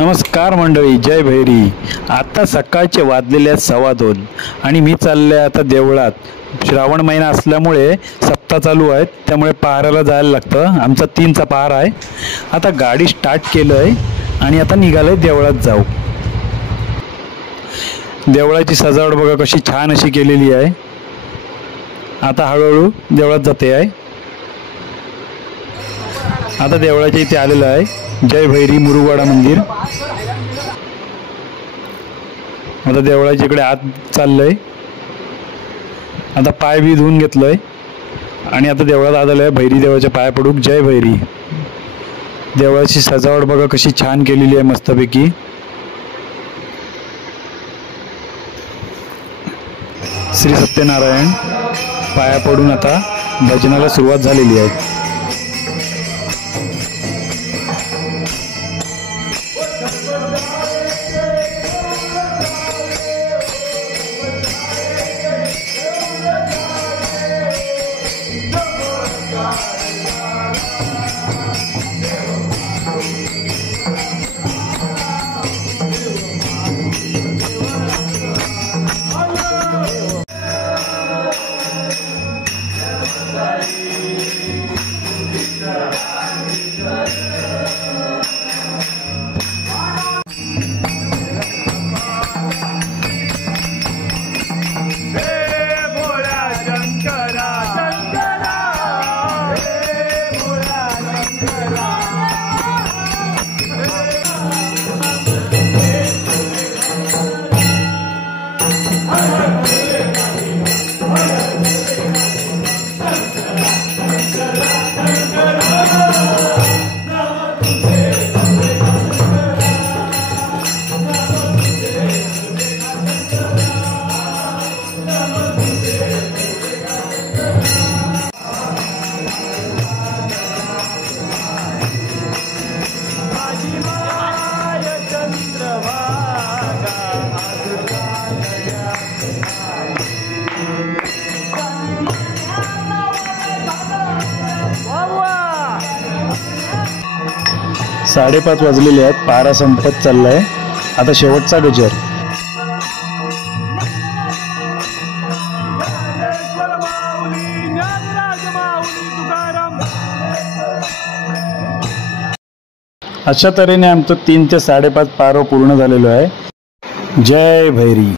नमस्कार मंडळी, जय भैरी। आता सकाळचे वाजलेले आहेत 2:15 आणि मी चालले आता देवळात। श्रावण महिना असल्यामुळे सप्ताह चालू आहे, त्यामुळे पहाराला जायला लागतं। आमचा 3चा पहार आहे। आता गाडी स्टार्ट केलंय आणि आता निघालोय देवळात जाऊ। देवळाची सजावट बघा कशी छान अशी केलेली आहे। आता हळूहळू देवळात जाते आहे। आता देवळाच्या इथे आलेलं आहे जय भैरी मुरुगवाडा मंदिर। आता देवळाच्या इकडे आत चाललंय। आता पाय बी धुवून घेतलंय आणि आता देवळात आलेलं भैरी देवाच्या पाया पडूक जय भैरी। देवळाची सजावट बघा कशी छान केलेली आहे मस्तपैकी। श्री सत्यनारायण पाया पडून आता भजनाला सुरुवात झालेली आहे। साढ़े 5 वाजलेले आहेत। पारा संपत चाललाय। आता शेवटचा गजर। अशा तऱ्हेने आमचं 3 ते 5:30 पारो पूर्ण झालेलो आहे। जय भैरी।